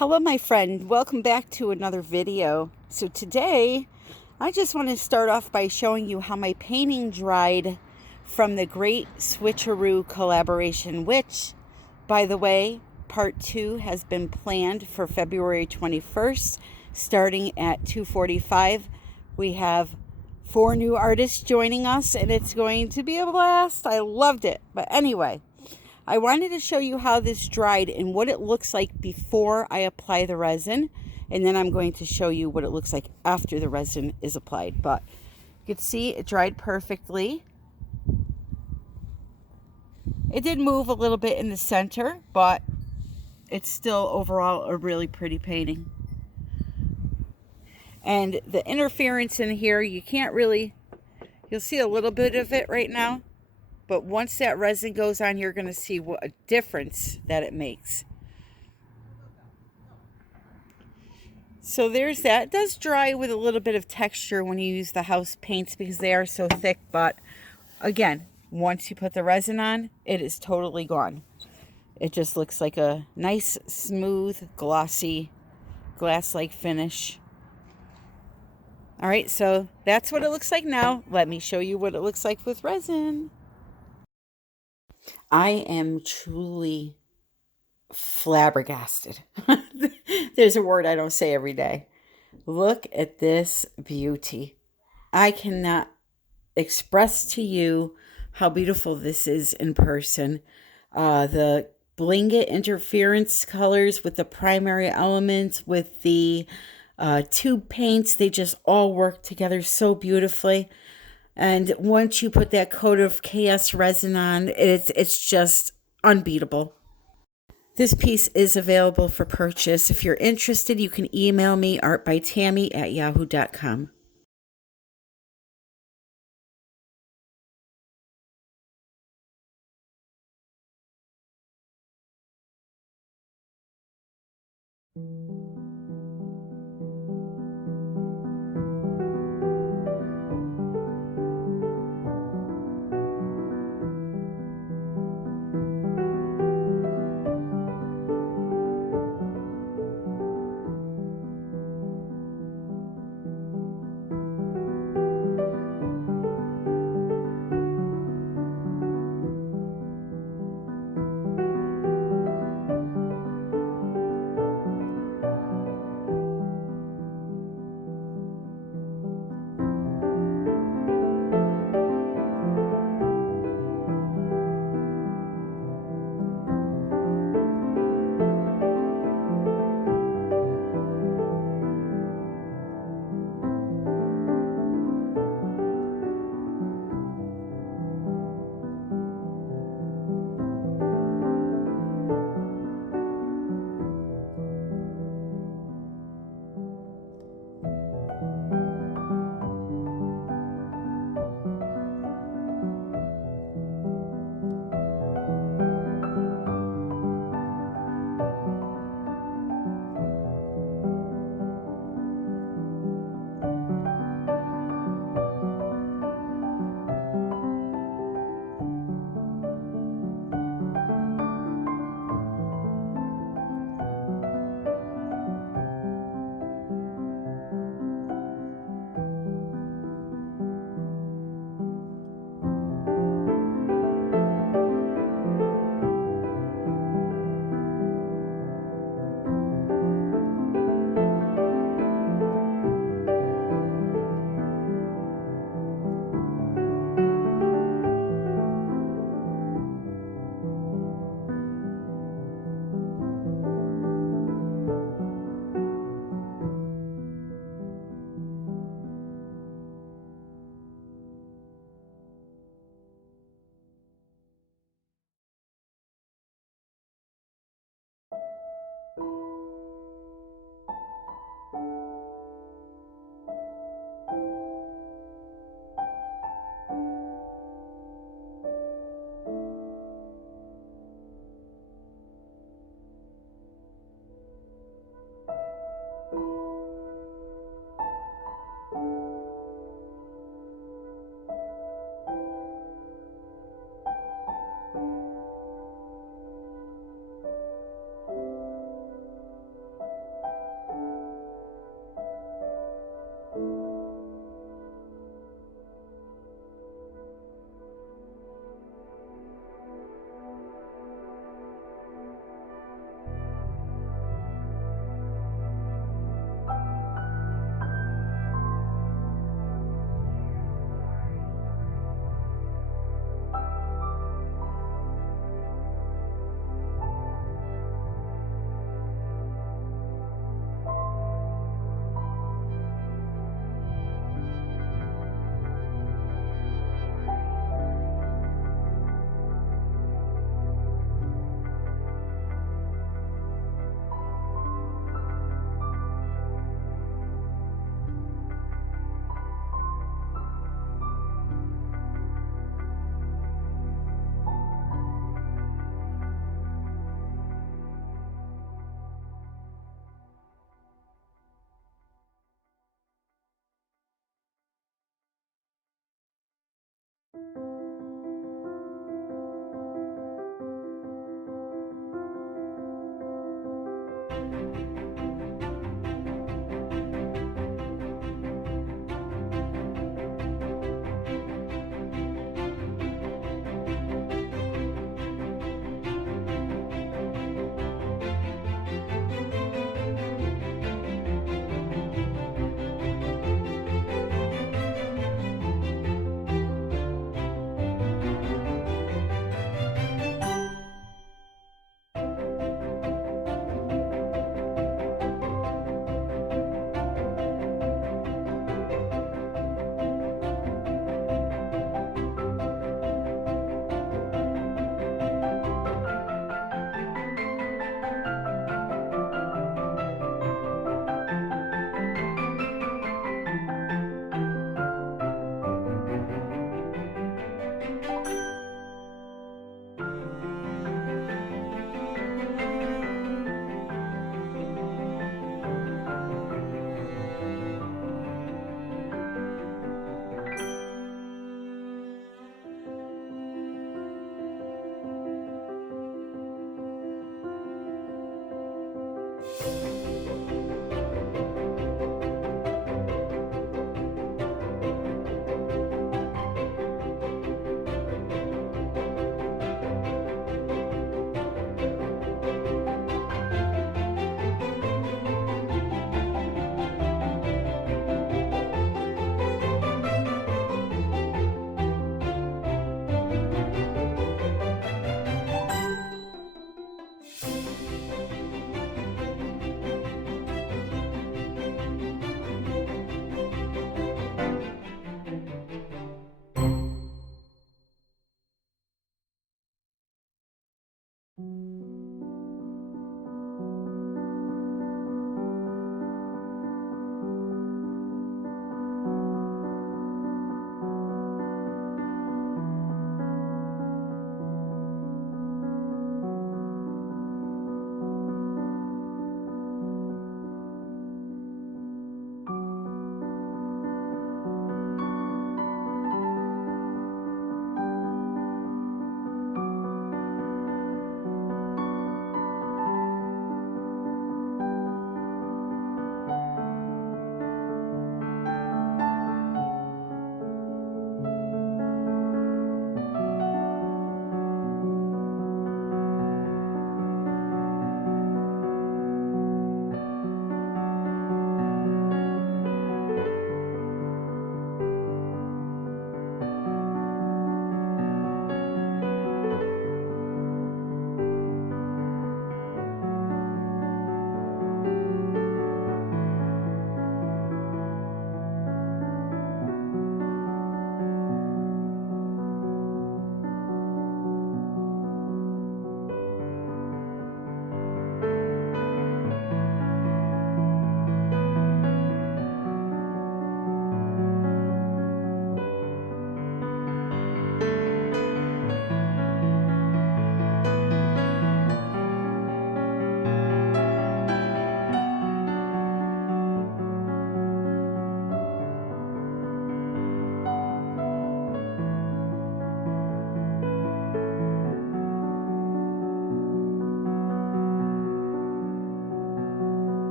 Hello my friend, welcome back to another video. So today I just want to start off by showing you how my painting dried from the Great Switcheroo collaboration, which, by the way, part 2 has been planned for February 21st starting at 2:45. We have 4 new artists joining us and it's going to be a blast. I loved it. But anyway, I wanted to show you how this dried and what it looks like before I apply the resin. And then I'm going to show you what it looks like after the resin is applied. But you can see it dried perfectly. It did move a little bit in the center, but it's still overall a really pretty painting. And the interference in here, you can't really, you'll see a little bit of it right now. But once that resin goes on, you're going to see what a difference that it makes. So there's that. It does dry with a little bit of texture when you use the house paints because they are so thick. But again, once you put the resin on, it is totally gone. It just looks like a nice, smooth, glossy, glass-like finish. All right, so that's what it looks like now. Let me show you what it looks like with resin. I am truly flabbergasted. There's a word I don't say every day. Look at this beauty. I cannot express to you how beautiful this is in person. The blanket interference colors with the primary elements, with the tube paints, they just all work together so beautifully. And once you put that coat of KS resin on, it's just unbeatable. This piece is available for purchase. If you're interested, you can email me artbytammy@yahoo.com.